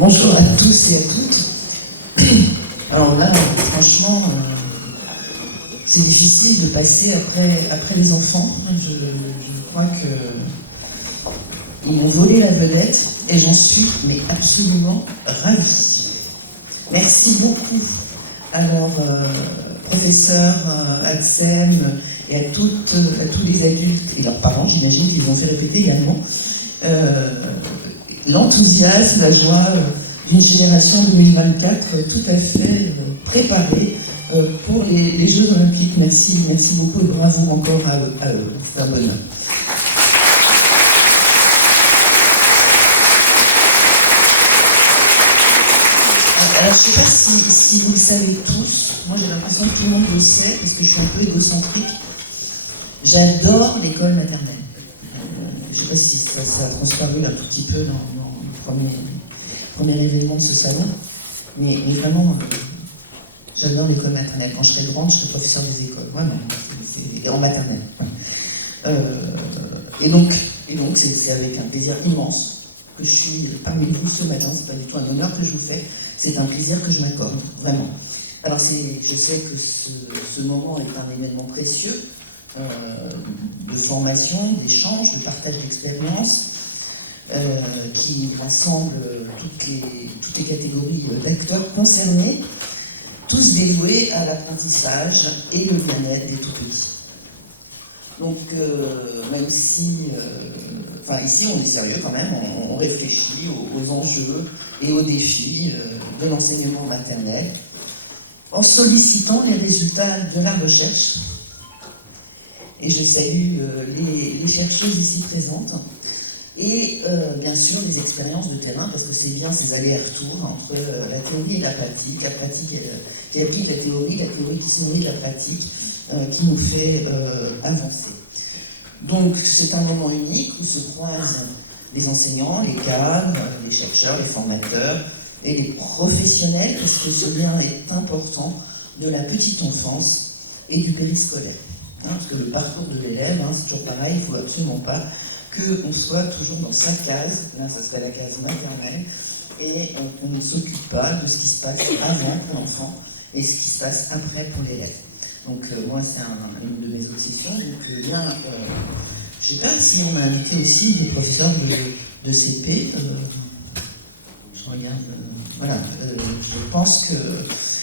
Bonjour à tous et à toutes. Alors là, franchement, c'est difficile de passer après les enfants. Je crois qu'ils m'ont volé la vedette et j'en suis mais absolument ravie. Merci beaucoup à leurs professeurs, ADSEM et à tous les adultes et leurs parents, j'imagine qu'ils ont fait répéter également. L'enthousiasme, la joie d'une génération 2024 tout à fait préparée pour les Jeux Olympiques. Merci beaucoup et bravo encore à eux. C'est un bonheur. Alors, je ne sais pas si vous le savez tous, moi j'ai l'impression que tout le monde le sait, parce que je suis un peu égocentrique. J'adore l'école maternelle. Je ne sais pas si ça a transparu un tout petit peu dans le premier événement de ce salon, mais vraiment, j'adore l'école maternelle. Quand je serai grande, je serai professeur des écoles, vraiment, et en maternelle. Et donc, c'est avec un plaisir immense que je suis parmi vous ce matin. C'est pas du tout un honneur que je vous fais, c'est un plaisir que je m'accorde, vraiment. Alors, je sais que ce moment est un événement précieux, de formation, d'échange, de partage d'expériences, qui rassemble toutes les catégories d'acteurs concernés, tous dévoués à l'apprentissage et le bien-être des tout-petits. Donc, même si, ici on est sérieux quand même, on réfléchit aux enjeux et aux défis de l'enseignement maternel, en sollicitant les résultats de la recherche. Et je salue les chercheuses ici présentes, et bien sûr les expériences de terrain, parce que c'est bien ces allers-retours entre la théorie et la pratique qui applique la théorie qui se nourrit de la pratique, qui nous fait avancer. Donc c'est un moment unique où se croisent les enseignants, les cadres, les chercheurs, les formateurs et les professionnels, parce que ce lien est important de la petite enfance et du périscolaire. Parce que le parcours de l'élève, c'est toujours pareil, il ne faut absolument pas qu'on soit toujours dans sa case, là ça serait la case maternelle, et on ne s'occupe pas de ce qui se passe avant pour l'enfant et ce qui se passe après pour l'élève. Donc moi c'est une de mes obsessions, donc je ne sais pas si on a invité aussi des professeurs de CP, je regarde, voilà, je pense que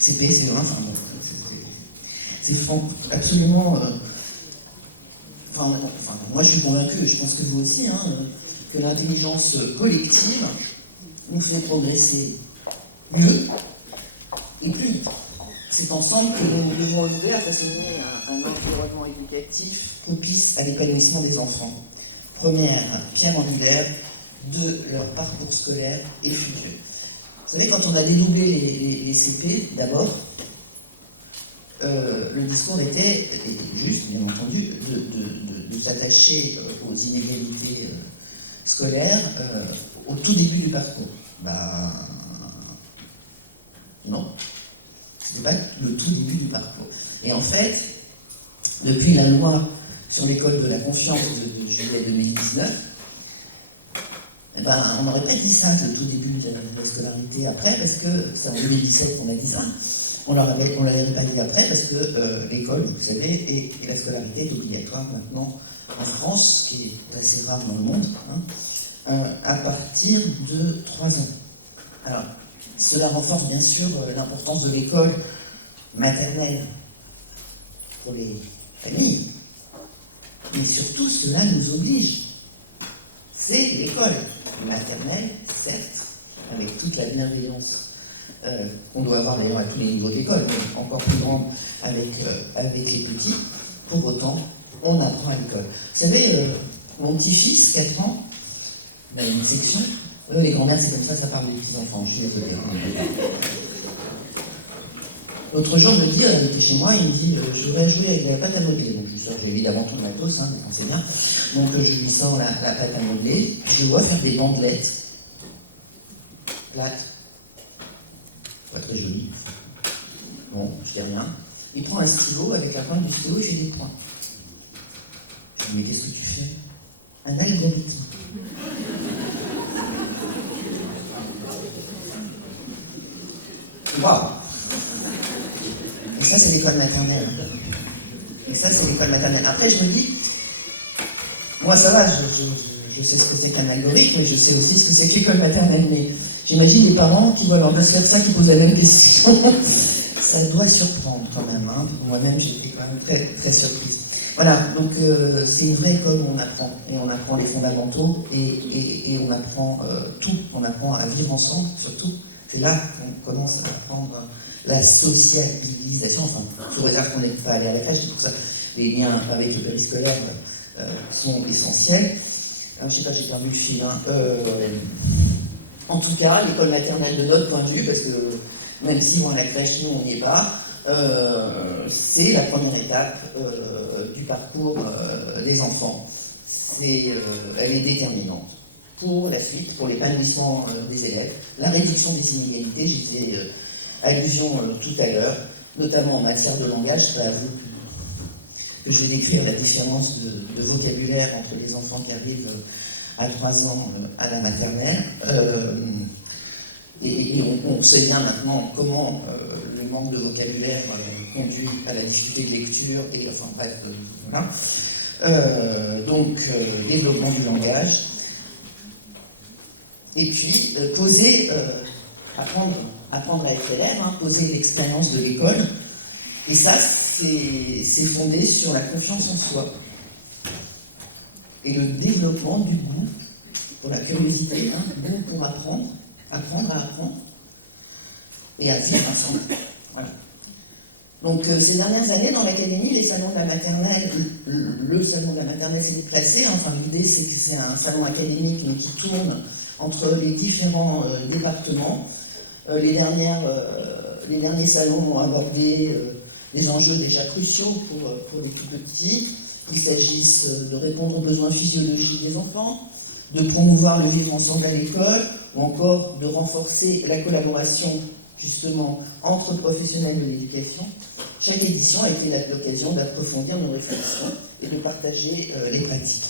CP c'est vrai, c'est absolument... moi je suis convaincu, et je pense que vous aussi, que l'intelligence collective nous fait progresser mieux et plus vite. C'est ensemble que nous devons œuvrer à façonner un environnement éducatif propice à l'épanouissement des enfants. Première pierre angulaire de leur parcours scolaire et futur. Vous savez, quand on a dédoublé les CP, d'abord, le discours était juste, bien entendu, de s'attacher aux inégalités scolaires au tout début du parcours. Non, ce n'est pas le tout début du parcours. Et en fait, depuis la loi sur l'école de la confiance de juillet 2019, on n'aurait pas dit ça, le tout début de la scolarité après, parce que c'est en 2017 qu'on a dit ça. On ne l'avait pas dit après parce que l'école, vous savez, et la scolarité est obligatoire maintenant en France, ce qui est assez rare dans le monde, à partir de 3 ans. Alors, cela renforce bien sûr l'importance de l'école maternelle pour les familles, mais surtout cela nous oblige. C'est l'école maternelle, certes, avec toute la bienveillance qu'on doit avoir d'ailleurs à tous les niveaux d'école, mais encore plus grande avec les petits. Pour autant, on apprend à l'école. Vous savez, mon petit-fils, 4 ans, il a une section. Les grands-mères, c'est comme ça parle des petits-enfants, je suis désolée. L'autre jour, je me dis, il était chez moi, il me dit, je vais jouer avec la pâte à modeler. Donc je lui sors, j'ai évidemment tout le matos, c'est bien. Donc je lui sors la pâte à modeler, je vois faire des bandelettes plates. Pas très joli. Bon, je dis rien. Il prend un stylo, avec la pointe du stylo, il fait des points. Je dis, mais qu'est-ce que tu fais? Un algorithme. Waouh! Et ça, c'est l'école maternelle. Et ça, c'est l'école maternelle. Après, je me dis, moi, ça va, je sais ce que c'est qu'un algorithme, mais je sais aussi ce que c'est que l'école maternelle. Mais j'imagine les parents qui voient leur gosse faire ça, qui posent la même question. Ça doit surprendre quand même. Hein. Moi-même, j'étais quand même très, très surprise. Voilà, donc c'est une vraie école où on apprend. Et on apprend les fondamentaux et on apprend tout. On apprend à vivre ensemble, surtout. C'est là qu'on commence à apprendre la socialisation. Enfin, sous réserve qu'on n'est pas allé à la crèche, c'est pour ça que les liens avec le périscolaire sont essentiels. Je sais pas, j'ai perdu le fil. Hein. En tout cas, l'école maternelle de notre point de vue, parce que même si moi, à la crèche, nous, on n'y est pas, c'est la première étape du parcours des enfants. Elle est déterminante pour la suite, pour l'épanouissement des élèves, la réduction des inégalités, j'y faisais allusion tout à l'heure, notamment en matière de langage. C'est à vous que je vais décrire la différence de vocabulaire entre les enfants qui arrivent à 3 ans à la maternelle. Et on sait bien maintenant comment le manque de vocabulaire conduit à la difficulté de lecture, et enfin bref, voilà. Donc, développement du langage. Et puis, apprendre à être élève, hein, poser l'expérience de l'école. Et ça, c'est fondé sur la confiance en soi. Et le développement du goût pour la curiosité, hein, goût pour apprendre à apprendre, et à vivre ensemble. Voilà. Donc, ces dernières années, dans l'académie, les salons de la maternelle, le salon de la maternelle s'est déplacé. Hein, enfin, l'idée, c'est que c'est un salon académique mais qui tourne entre les différents départements. Les derniers salons ont abordé des enjeux déjà cruciaux pour les tout petits. Il s'agisse de répondre aux besoins physiologiques des enfants, de promouvoir le vivre ensemble à l'école, ou encore de renforcer la collaboration justement entre professionnels de l'éducation. Chaque édition a été l'occasion d'approfondir nos réflexions et de partager les pratiques.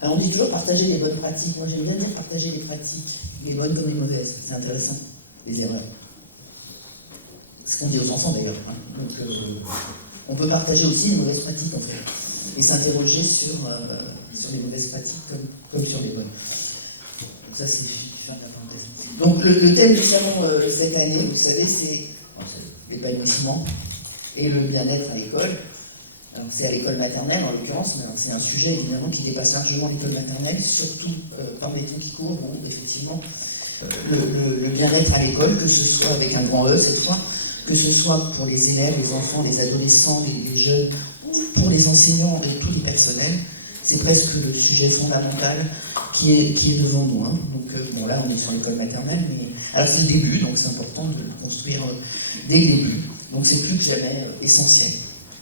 Alors on dit toujours partager les bonnes pratiques. Moi j'aime bien dire partager les pratiques, les bonnes comme les mauvaises. C'est intéressant, les erreurs. Ce qu'on dit aux enfants d'ailleurs. Hein. Donc on peut partager aussi les mauvaises pratiques en fait, et s'interroger sur les mauvaises pratiques comme sur les bonnes. Donc ça c'est faire la parenthèse. Donc le thème du salon cette année, vous savez, c'est l'épanouissement et le bien-être à l'école. Alors, c'est à l'école maternelle en l'occurrence, mais c'est un sujet évidemment qui dépasse largement l'école maternelle, surtout par les temps qui courent, où effectivement le bien-être à l'école, que ce soit avec un grand E cette fois, que ce soit pour les élèves, les enfants, les adolescents, les jeunes, ou pour les enseignants et tous les personnels, c'est presque le sujet fondamental qui est devant nous. Hein. Donc bon, là on est sur l'école maternelle, mais alors c'est le début, donc c'est important de le construire dès le début. Donc c'est plus que jamais essentiel.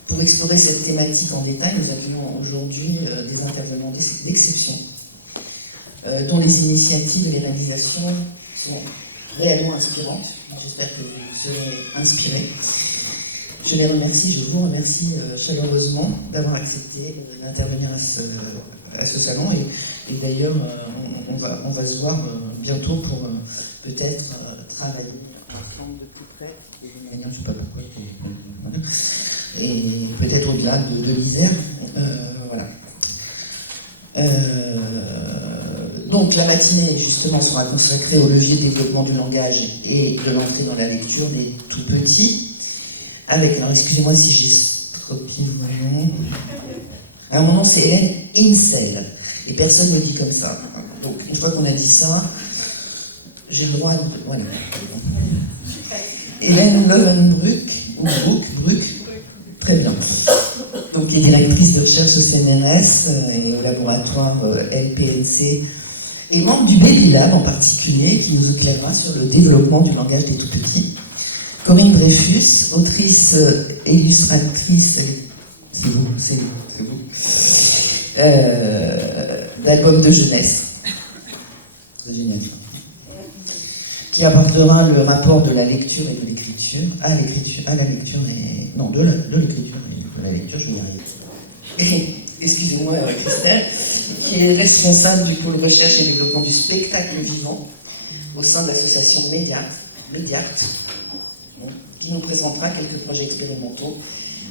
Pour explorer cette thématique en détail, nous accueillons aujourd'hui des intervenants d'exception, dont les initiatives et les réalisations sont réellement inspirantes. J'espère que vous serez inspirés. Je les remercie, je vous remercie chaleureusement d'avoir accepté d'intervenir à ce salon. Et d'ailleurs, on va se voir bientôt pour peut-être travailler ensemble de plus près. Je ne sais pas pourquoi. Et peut-être au-delà de l'Isère. Voilà. Donc la matinée, justement, sera consacrée au levier de développement du langage et de l'entrée dans la lecture des tout-petits. Alors excusez-moi si j'ai stropé mon nom. Alors mon nom c'est Hélène Insel, et personne ne me dit comme ça. Donc une fois qu'on a dit ça, j'ai le droit de... Voilà. Hélène Lovenbruck, ou Bruck, très bien. Donc qui est directrice de recherche au CNRS et au laboratoire LPNC, et membre du Baby Lab en particulier, qui nous éclairera sur le développement du langage des tout-petits. Corinne Dreyfus, autrice et illustratrice, c'est vous, d'albums de jeunesse. C'est génial. Qui abordera le rapport de la lecture et de l'écriture, à la lecture et... Non, de l'écriture et de la lecture, je vais y arriver. Excusez-moi, Christelle, qui est responsable du pôle recherche et développement du spectacle vivant au sein de l'association Mediact, qui nous présentera quelques projets expérimentaux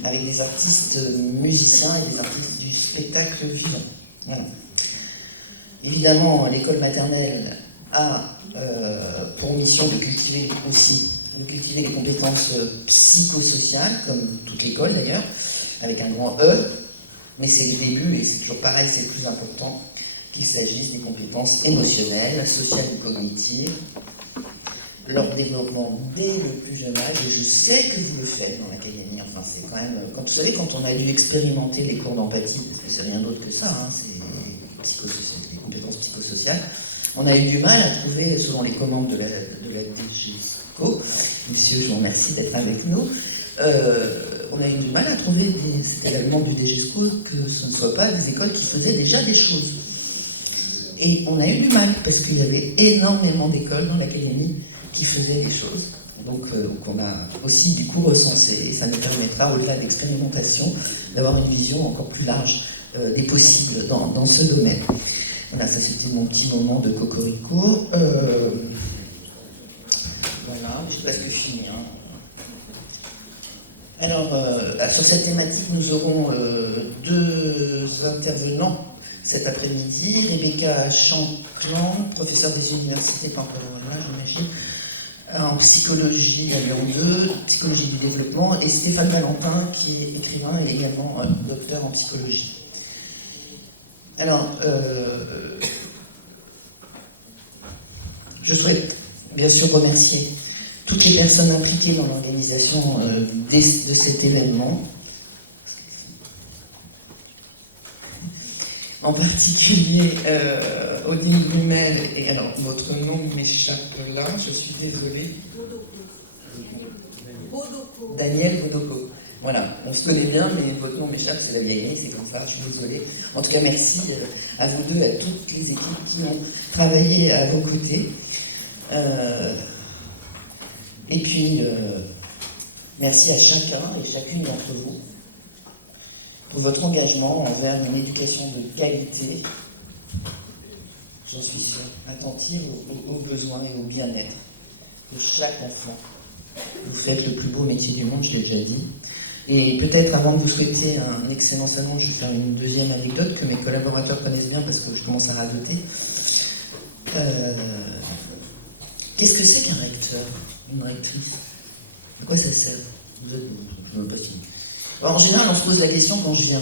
avec des artistes musiciens et des artistes du spectacle vivant. Voilà. Évidemment, l'école maternelle a pour mission de cultiver les compétences psychosociales, comme toute l'école d'ailleurs, avec un grand E, mais c'est le début et c'est toujours pareil, c'est le plus important, qu'il s'agisse des compétences émotionnelles, sociales ou cognitives, leur développement dès le plus jeune âge, et je sais que vous le faites dans l'académie, enfin c'est quand même, quand vous savez, quand on a dû expérimenter les cours d'empathie, parce que c'est rien d'autre que ça, hein, c'est des compétences psychosociales, on a eu du mal à trouver, selon les commandes de la DGESCO, monsieur, je vous remercie d'être avec nous, on a eu du mal à trouver, c'était la demande du DGESCO, que ce ne soit pas des écoles qui faisaient déjà des choses. Et on a eu du mal, parce qu'il y avait énormément d'écoles dans l'académie qui faisaient des choses. Donc on a aussi du coup recensé, et ça nous permettra, au-delà de l'expérimentation, d'avoir une vision encore plus large des possibles dans ce domaine. Voilà, ça c'était mon petit moment de cocorico. Voilà, j'ai presque fini. Hein. Alors, sur cette thématique, nous aurons deux intervenants cet après-midi. Rebecca Chanclan, professeure des universités Pamplona, j'imagine, en psychologie à Lyon 2, psychologie du développement, et Stéphane Valentin, qui est écrivain et également docteur en psychologie. Alors, je souhaite bien sûr remercier toutes les personnes impliquées dans l'organisation de cet événement. En particulier Odile Blumel, et alors votre nom m'échappe là, je suis désolée. Daniel Bodoco. Voilà, on se connaît bien, mais votre nom m'échappe, c'est la vieille, c'est comme ça, je suis désolée. En tout cas, merci à vous deux, à toutes les équipes qui ont travaillé à vos côtés. Et puis, merci à chacun et chacune d'entre vous pour votre engagement envers une éducation de qualité, j'en suis sûre, attentive aux besoins et au bien-être de chaque enfant. Vous faites le plus beau métier du monde, je l'ai déjà dit. Et peut-être avant de vous souhaiter un excellent salon, je vais faire une deuxième anecdote que mes collaborateurs connaissent bien parce que je commence à radoter. Qu'est-ce que c'est qu'un recteur, une rectrice? À quoi ça sert? Vous êtes en général, on se pose la question quand je viens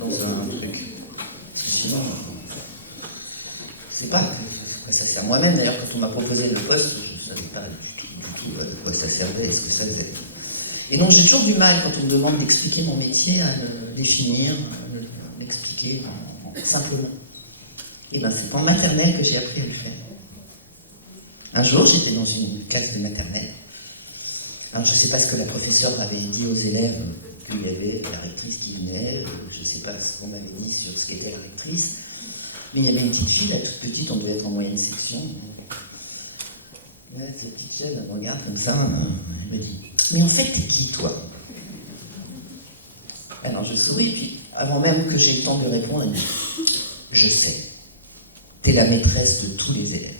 dans un truc. Sinon, je sais pas à quoi ça sert. Moi-même, d'ailleurs, quand on m'a proposé le poste, je ne savais pas du tout à quoi ça servait, ce que ça faisait. Et donc, j'ai toujours du mal, quand on me demande d'expliquer mon métier, à le définir, à l'expliquer simplement. Et bien, c'est en maternelle que j'ai appris à le faire. Un jour, j'étais dans une classe de maternelle. Alors, je ne sais pas ce que la professeure avait dit aux élèves, qu'il y avait la rectrice qui venait, je ne sais pas ce qu'on m'avait dit sur ce qu'était la rectrice, mais il y avait une petite fille, la toute petite, on devait être en moyenne section. Là, cette petite chaise, elle me regarde comme ça, elle me dit « Mais en fait, t'es qui, toi ?» Alors je souris, puis avant même que j'aie le temps de répondre, elle me dit « Je sais, t'es la maîtresse de tous les élèves. »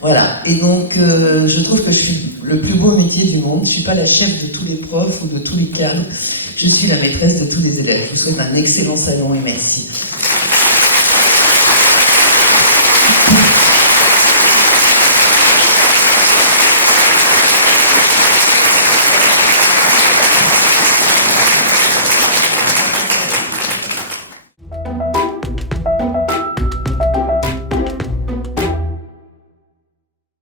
Voilà, et donc je trouve que je suis le plus beau métier du monde. Je ne suis pas la chef de tous les profs ou de tous les cadres, je suis la maîtresse de tous les élèves. Je vous souhaite un excellent salon et merci.